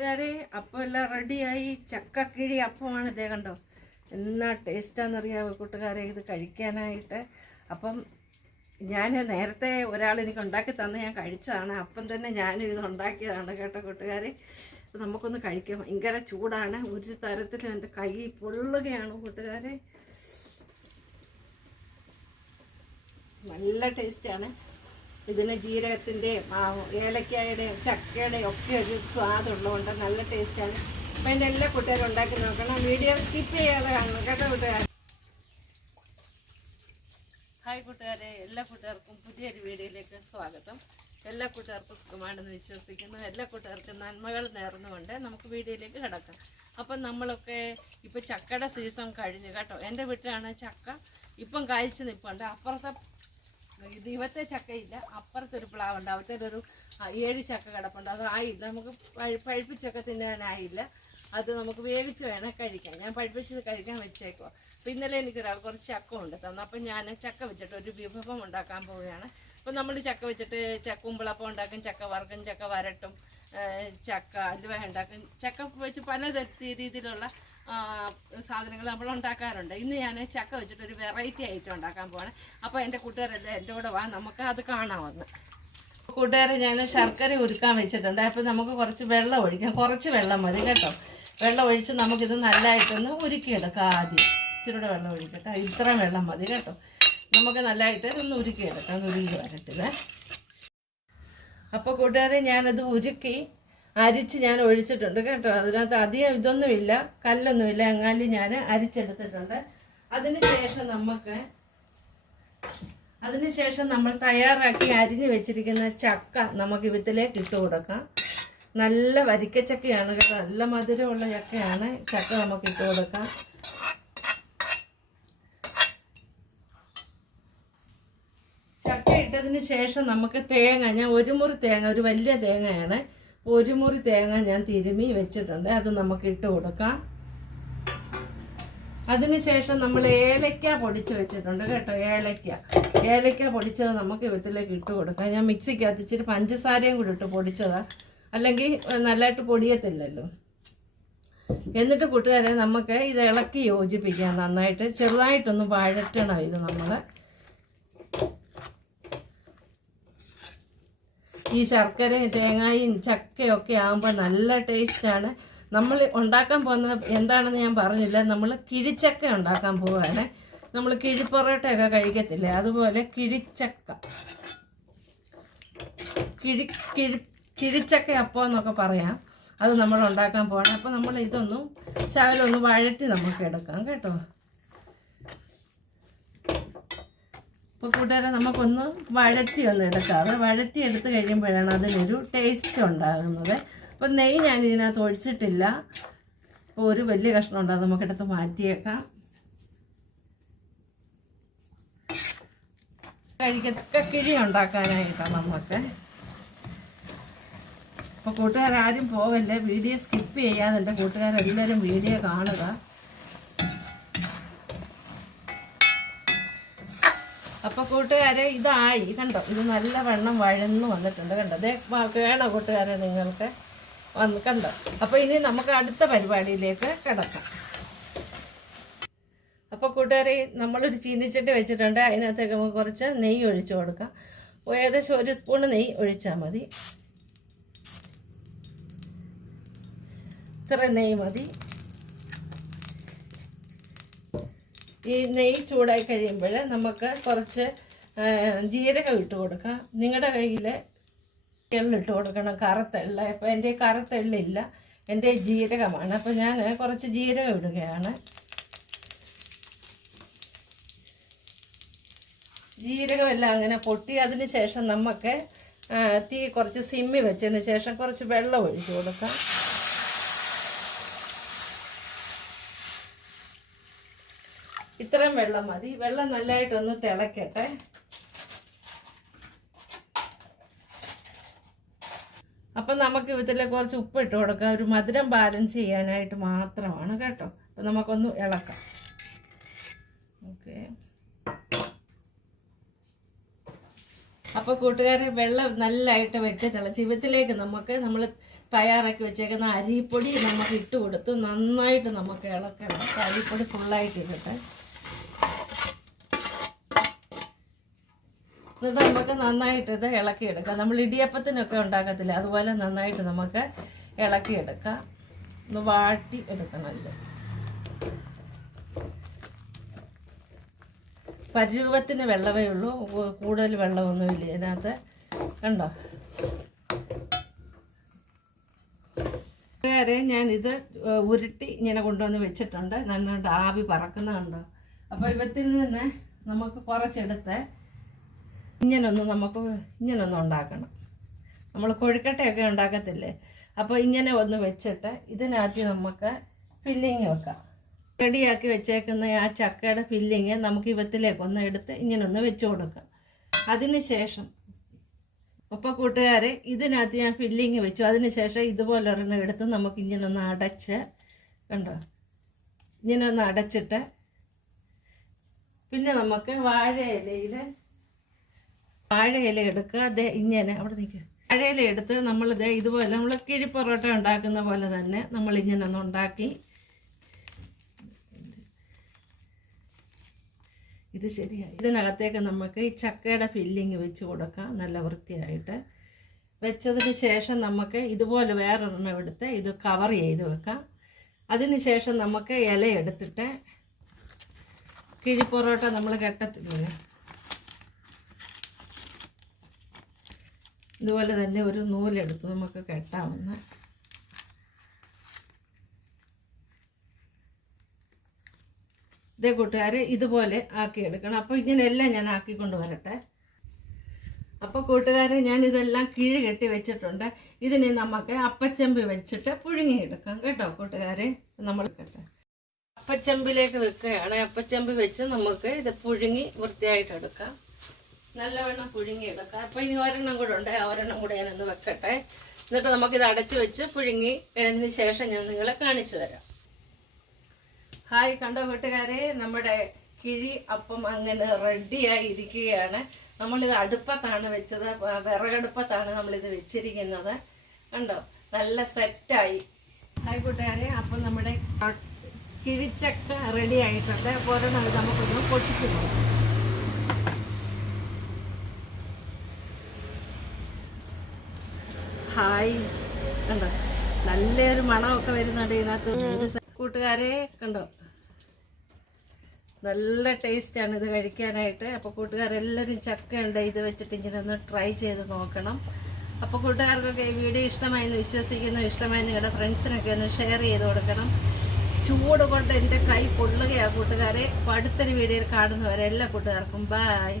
കൂട്ടുകാരെ അപ്പം എല്ലാം റെഡിയായി. ചക്കക്കിഴി അപ്പമാണ് ഇതേ കണ്ടോ. എന്നാ ടേസ്റ്റാണെന്നറിയാമോ കൂട്ടുകാരെ ഇത് കഴിക്കാനായിട്ട്. അപ്പം ഞാൻ നേരത്തെ ഒരാൾ എനിക്ക് ഉണ്ടാക്കി തന്ന് ഞാൻ കഴിച്ചതാണ്. അപ്പം തന്നെ ഞാനും ഇത് ഉണ്ടാക്കിയതാണ് കേട്ടോ കൂട്ടുകാരെ. നമുക്കൊന്ന് കഴിക്കാം. ഭയങ്കര ചൂടാണ്. ഒരു തരത്തിലും എന്റെ കൈ പൊള്ളുകയാണ് കൂട്ടുകാരെ. നല്ല ടേസ്റ്റാണ്. ഇതിന് ജീരകത്തിന്റെയും ഏലക്കായുടെയും ചക്കയുടെയും ഒക്കെ ഒരു സ്വാദുള്ളതുകൊണ്ട് നല്ല ടേസ്റ്റാണ്. അപ്പം എന്റെ എല്ലാ കൂട്ടുകാരും ഉണ്ടാക്കി നോക്കണം. വീഡിയോ സ്കിപ്പ് ചെയ്യാതെ കാണണം കേട്ടോ കൂട്ടുകാർ ഹായ് കൂട്ടുകാരെ. എല്ലാ കൂട്ടുകാർക്കും പുതിയൊരു വീഡിയോയിലേക്ക് സ്വാഗതം. എല്ലാ കൂട്ടുകാർക്കും സുഖമാണെന്ന് വിശ്വസിക്കുന്നു. എല്ലാ കൂട്ടുകാർക്കും നന്മകൾ നേർന്നുകൊണ്ട് നമുക്ക് വീഡിയോയിലേക്ക് കിടക്കാം. അപ്പം നമ്മളൊക്കെ ഇപ്പം ചക്കയുടെ സീസൺ കഴിഞ്ഞു കേട്ടോ. എന്റെ വീട്ടിലാണ് ചക്ക ഇപ്പം കായ്ച്ചു നിൽപ്പുണ്ട്. അപ്പുറത്തെ ഇത് ഇവത്തെ ചക്കയില്ല അപ്പുറത്തൊരു പ്ലാവുണ്ട് ഒരു ഏഴ് ചക്ക കിടപ്പുണ്ട്. അത് ആയില്ല നമുക്ക് പഴു- പഴുപ്പിച്ചൊക്കെ തിന്നാനായില്ല. അത് നമുക്ക് വേവിച്ച് വേണം കഴിക്കാൻ ഞാൻ പഴുപ്പിച്ചത് കഴിക്കാൻ വെച്ചേക്കുക അപ്പം ഇന്നലെ എനിക്കൊരാൾ കുറച്ച് ചക്ക ഉണ്ട് തന്നു. അപ്പം ഞാൻ ചക്ക വെച്ചിട്ട് ഒരു വിഭവം ഉണ്ടാക്കാൻ പോവുകയാണ്. അപ്പം നമ്മൾ ചക്ക വെച്ചിട്ട് ചക്ക കുമ്പിളപ്പം ഉണ്ടാക്കും ചക്ക വറുക്കും ചക്ക വരട്ടും ചക്ക അലുവ ഉണ്ടാക്കും. ചക്ക വെച്ച് പല രീതിയിലുള്ള സാധനങ്ങൾ നമ്മൾ ഉണ്ടാക്കാറുണ്ട്. ഇന്ന് ഞാൻ ചക്ക വെച്ചിട്ട് ഒരു വെറൈറ്റി ആയിട്ട് ഉണ്ടാക്കാൻ പോവാണ്. അപ്പോൾ എന്റെ കൂട്ടുകാരെല്ലാം എന്റെ കൂടെ വാ നമുക്ക് അത് കാണാമെന്ന്. കൂട്ടുകാരെ ഞാൻ ശർക്കര ഉരുക്കാൻ വെച്ചിട്ടുണ്ട്. അപ്പോൾ നമുക്ക് കുറച്ച് വെള്ളം ഒഴിക്കാം. കുറച്ച് വെള്ളം മതി കേട്ടോ. വെള്ളം ഒഴിച്ച് നമുക്കിത് നല്ലതായിട്ടൊന്ന് ഉരുക്കിയെടുക്കാം ആദ്യം. ഇച്ചിരൂടെ വെള്ളം ഒഴിക്കട്ടെ. ഇത്രയും വെള്ളം മതി കേട്ടോ. നമുക്ക് നല്ലതായിട്ട് ഇതൊന്ന് ഉരുക്കിയെടുക്കാം. ഒന്ന് ഉരുകി വരട്ടില്ലേ അപ്പോൾ കൂട്ടുകാരെ ഞാനത് ഉരുക്കി അരിച്ച് ഞാൻ ഒഴിച്ചിട്ടുണ്ട് കേട്ടോ. അതിനകത്ത് അധികം ഇതൊന്നുമില്ല കല്ലൊന്നുമില്ല. എങ്ങാലും ഞാൻ അരിച്ചെടുത്തിട്ടുണ്ട്. അതിനുശേഷം നമുക്ക് അതിനുശേഷം നമ്മൾ തയ്യാറാക്കി അരിഞ്ഞു വെച്ചിരിക്കുന്ന ചക്ക നമുക്ക് ഇവത്തിലേക്ക് ഇട്ട് കൊടുക്കാം. നല്ല വരിക്കച്ചക്കയാണ് കേട്ടോ. നല്ല മധുരമുള്ള ചക്കയാണ് ചക്ക നമുക്ക് ഇട്ട് കൊടുക്കാം. ചക്ക ഇട്ടതിന് ശേഷം നമുക്ക് തേങ്ങ ഞാൻ ഒരു മുറി തേങ്ങ ഒരു വലിയ തേങ്ങയാണ് ഒരു മുറി തേങ്ങ ഞാൻ തിരുമി വെച്ചിട്ടുണ്ട്. അത് നമുക്ക് ഇട്ട് കൊടുക്കാം. അതിനുശേഷം നമ്മൾ ഏലക്ക പൊടിച്ച് വെച്ചിട്ടുണ്ട് കേട്ടോ ഏലക്ക. ഏലക്ക പൊടിച്ചത് നമുക്ക് ഇവത്തിലേക്ക് ഇട്ട് കൊടുക്കാം. ഞാൻ മിക്സിക്കകത്ത് ഇച്ചിരി പഞ്ചസാരയും കൂടി ഇട്ട് പൊടിച്ചതാ. അല്ലെങ്കിൽ നല്ലതായിട്ട് പൊടിയത്തില്ലല്ലോ. എന്നിട്ട് കൂട്ടുകാരെ നമുക്ക് ഇത് ഇളക്കി യോജിപ്പിക്കാം നന്നായിട്ട്. ചെറുതായിട്ടൊന്ന് വഴറ്റണം ഇത് നമ്മൾ ഈ ശർക്കരയും തേങ്ങയും ചക്കയൊക്കെ ആകുമ്പോൾ നല്ല ടേസ്റ്റാണ് നമ്മൾ ഉണ്ടാക്കാൻ പോകുന്നത് എന്താണെന്ന് ഞാൻ പറഞ്ഞില്ല. നമ്മൾ കിഴിച്ചക്ക ഉണ്ടാക്കാൻ പോവുകയാണ്. നമ്മൾ കിഴിപ്പൊറോട്ടയൊക്കെ കഴിക്കത്തില്ലേ? അതുപോലെ കിഴിച്ചക്ക. കിഴി കിഴി കിഴിച്ചക്ക അപ്പം എന്നൊക്കെ പറയാം. അത് നമ്മൾ ഉണ്ടാക്കാൻ പോവാണ് അപ്പോൾ നമ്മൾ ഇതൊന്നും ശകലൊന്ന് വഴറ്റി നമുക്ക് എടുക്കാം കേട്ടോ. ഇപ്പോൾ കൂട്ടുകാരെ നമുക്കൊന്ന് വഴറ്റി ഒന്ന് എടുക്കാറ് വഴറ്റി എടുത്ത് കഴിയുമ്പോഴാണ് അതിനൊരു ടേസ്റ്റ് ഉണ്ടാകുന്നത്. അപ്പം നെയ് ഞാൻ ഇതിനകത്ത് ഒഴിച്ചിട്ടില്ല. അപ്പോൾ ഒരു വലിയ കഷ്ണം ഉണ്ടാകും നമുക്കെടുത്ത് മാറ്റിയേക്കാം. കഴിക്കത്ത കിഴി ഉണ്ടാക്കാനായിട്ടാണ് നമുക്ക് അപ്പോൾ കൂട്ടുകാരും പോകല്ലേ വീഡിയോ സ്കിപ്പ് ചെയ്യാതെ എന്റെ കൂട്ടുകാരെല്ലാവരും വീഡിയോ കാണുക. അപ്പൊ കൂട്ടുകാരെ ഇതായി. കണ്ടോ? ഇത് നല്ല വെണ്ണം വഴന്നു വന്നിട്ടുണ്ട്. കണ്ടോ? ദേ വേണോ കൂട്ടുകാരെ നിങ്ങൾക്ക്? വന്ന് കണ്ടോ? അപ്പൊ ഇനി നമുക്ക് അടുത്ത പരിപാടിയിലേക്ക് കിടക്കാം. അപ്പൊ കൂട്ടുകാരെ നമ്മളൊരു ചീനിച്ചട്ടി വെച്ചിട്ടുണ്ട്. അതിനകത്തേക്ക് നമുക്ക് കുറച്ച് നെയ്യ് ഒഴിച്ചു കൊടുക്കാം. അപ്പോൾ ഏകദേശം ഒരു സ്പൂൺ നെയ്യ് ഒഴിച്ചാൽ മതി. ഇത്ര നെയ്യ് മതി. ഈ നെയ്യ് ചൂടായി കഴിയുമ്പോൾ നമുക്ക് കുറച്ച് ജീരകം ഇട്ട് കൊടുക്കാം. നിങ്ങളുടെ കയ്യിൽ എള്ളിട്ട് കൊടുക്കണം കറുത്തെള്ള അപ്പോൾ എന്റെ കറുത്തെള്ളില്ല എന്റെ ജീരകമാണ്. അപ്പോൾ ഞാൻ കുറച്ച് ജീരകം ഇടുകയാണ്. ജീരകമെല്ലാം അങ്ങനെ പൊട്ടി അതിന് ശേഷം നമുക്ക് തീ കുറച്ച് സിമ്മി വെച്ചതിന് ശേഷം കുറച്ച് വെള്ളം ഒഴിച്ച് കൊടുക്കാം. ഇത്രയും വെള്ളം മതി. വെള്ളം നല്ലതായിട്ടൊന്ന് തിളക്കട്ടെ. അപ്പം നമുക്ക് ഇതിൽ കുറച്ച് ഉപ്പ് ഇട്ട് കൊടുക്കാം. ഒരു മധുരം ബാലൻസ് ചെയ്യാനായിട്ട് മാത്രമാണ് കേട്ടോ. അപ്പം നമുക്കൊന്ന് ഇളക്കാം. ഓക്കെ അപ്പോൾ കൂട്ടുകാരെ വെള്ളം നല്ലതായിട്ട് വെട്ടി തിളച്ച് ഇവത്തിലേക്ക് നമുക്ക് നമ്മൾ തയ്യാറാക്കി വെച്ചേക്കുന്ന അരിപ്പൊടി നമുക്ക് ഇട്ട് കൊടുത്ത് നന്നായിട്ട് നമുക്ക് ഇളക്കണം. അരിപ്പൊടി ഫുള്ളായിട്ട് ഇടട്ടെ. എന്നിട്ട് നമുക്ക് നന്നായിട്ട് ഇത് ഇളക്കിയെടുക്കാം. നമ്മൾ ഇടിയപ്പത്തിനൊക്കെ ഉണ്ടാക്കത്തില്ല അതുപോലെ നന്നായിട്ട് നമുക്ക് ഇളക്കിയെടുക്കാം. ഒന്ന് വാട്ടി എടുക്കണം ഇത്. പരുവത്തിന് വെള്ളമേ ഉള്ളൂ. കൂടുതൽ വെള്ളമൊന്നുമില്ല ഇതിനകത്ത്. കണ്ടോ? വേറെ ഞാൻ ഇത് ഉരുട്ടി ഇങ്ങനെ കൊണ്ടുവന്ന് വെച്ചിട്ടുണ്ട്. നന്നായിട്ട് ആവി പറക്കുന്ന കണ്ടോ? അപ്പോൾ ഇവത്തിൽ നിന്ന് നമുക്ക് കുറച്ചെടുത്ത് ഇങ്ങനൊന്ന് നമുക്ക് ഇങ്ങനൊന്ന് ഉണ്ടാക്കണം. നമ്മൾ കൊഴുക്കട്ടയൊക്കെ ഉണ്ടാക്കത്തില്ലേ? അപ്പോൾ ഇങ്ങനെ ഒന്ന് വെച്ചിട്ട് ഇതിനകത്ത് നമുക്ക് ഫില്ലിങ് വെക്കാം. റെഡിയാക്കി വെച്ചേക്കുന്ന ആ ചക്കയുടെ ഫില്ലിങ് നമുക്ക് ഇവത്തിലേക്ക് ഒന്ന് എടുത്ത് ഇങ്ങനെ ഒന്ന് വെച്ച് കൊടുക്കാം. അതിന് ശേഷം അപ്പോൾ കൂട്ടുകാരെ ഇതിനകത്ത് ഞാൻ ഫില്ലിങ് വെച്ചു. അതിന് ശേഷം ഇതുപോലെ ഒരെണ്ണം എടുത്ത് നമുക്ക് ഇങ്ങനെ ഒന്ന് അടച്ച് കണ്ടോ? ഇങ്ങനെ ഒന്ന് അടച്ചിട്ട് പിന്നെ നമുക്ക് വാഴ ഇലയിൽ വാഴ ഇല എടുക്കുക. ദേ ഇങ്ങനെ അവിടെ നിൽക്കുക വാഴയില എടുത്ത് നമ്മൾ ദേ ഇതുപോലെ നമ്മൾ കിഴി പൊറോട്ട ഉണ്ടാക്കുന്ന പോലെ തന്നെ നമ്മൾ ഇങ്ങനെ ഒന്ന് ഉണ്ടാക്കി. ഇത് ശരിയായി. ഇതിനകത്തേക്ക് നമുക്ക് ഈ ചക്കയുടെ ഫില്ലിങ് വെച്ച് കൊടുക്കാം. നല്ല വൃത്തിയായിട്ട്. വെച്ചതിന് ശേഷം നമുക്ക് ഇതുപോലെ വേറൊരെണ്ണം എടുത്ത് ഇത് കവർ ചെയ്ത് വെക്കാം. അതിന് ശേഷം നമുക്ക് ഇല എടുത്തിട്ട് കിഴി പൊറോട്ട നമ്മൾ കെട്ടത്തില്ലേ? ഇതുപോലെ തന്നെ ഒരു നൂലെടുത്ത് നമുക്ക് കെട്ടാവുന്ന ഇതേ കൂട്ടുകാരെ ഇതുപോലെ ആക്കിയെടുക്കണം. അപ്പോൾ ഇങ്ങനെയെല്ലാം ഞാൻ ആക്കിക്കൊണ്ട് വരട്ടെ. അപ്പോൾ കൂട്ടുകാരെ ഞാൻ ഇതെല്ലാം കീഴ് കെട്ടി വെച്ചിട്ടുണ്ട്. ഇതിനെ നമുക്ക് അപ്പച്ചെമ്പ് വെച്ചിട്ട് പുഴുങ്ങിയെടുക്കാം കേട്ടോ കൂട്ടുകാരെ. നമ്മൾ കേട്ടെ. അപ്പച്ചമ്പിലേക്ക് വെക്കുകയാണ്. അപ്പച്ചെമ്പ് വെച്ച് നമുക്ക് ഇത് പുഴുങ്ങി വൃത്തിയായിട്ട് എടുക്കാം നല്ലവണ്ണം പുഴുങ്ങിയെടുക്കാം അപ്പോൾ ഇനി ഒരെണ്ണം കൂടെ ഉണ്ട്. ഒരെണ്ണം കൂടെ ഞാനൊന്ന് വെക്കട്ടെ. എന്നിട്ട് നമുക്കിത് അടച്ചു വെച്ച് പുഴുങ്ങി എഴുന്നതിന് ശേഷം ഞാൻ നിങ്ങളെ കാണിച്ചു തരാം. ഹായ് കണ്ടോ കൂട്ടുകാരെ? നമ്മുടെ കിഴി അപ്പം അങ്ങനെ റെഡിയായി ഇരിക്കുകയാണ് നമ്മളിത് അടുപ്പത്താണ് വെച്ചത്. വിറകടുപ്പത്താണ് നമ്മളിത് വെച്ചിരിക്കുന്നത്. കണ്ടോ? നല്ല സെറ്റായി ഹായ് കൂട്ടുകാരെ. അപ്പം നമ്മുടെ കിഴിച്ചക്ക റെഡി ആയിട്ടുണ്ട്. അപ്പോൾ ഒരെണ്ണം നമുക്കൊന്ന് പൊട്ടിച്ചു നോക്കാം. ഹായ്. കണ്ടോ? നല്ലൊരു മണമൊക്കെ വരുന്നുണ്ട് ഇതിനകത്ത്. കൂട്ടുകാരെ കണ്ടോ? നല്ല ടേസ്റ്റാണ് ഇത് കഴിക്കാനായിട്ട്. അപ്പോൾ കൂട്ടുകാരെല്ലാവരും ചക്ക ഉണ്ട് ഇത് വെച്ചിട്ട് ഇങ്ങനെ ഒന്ന് ട്രൈ ചെയ്ത് നോക്കണം. അപ്പോൾ കൂട്ടുകാർക്കൊക്കെ ഈ വീഡിയോ ഇഷ്ടമായെന്ന് വിശ്വസിക്കുന്നു. ഇഷ്ടമായി നിങ്ങളുടെ ഫ്രണ്ട്സിനൊക്കെ ഒന്ന് ഷെയർ ചെയ്ത് കൊടുക്കണം. ചൂട് കൊണ്ട് എന്റെ കൈ പൊള്ളുകയാണ് കൂട്ടുകാരെ. അപ്പോൾ അടുത്തൊരു വീഡിയോയിൽ കാണുന്നവരെ എല്ലാ കൂട്ടുകാർക്കും ബായ്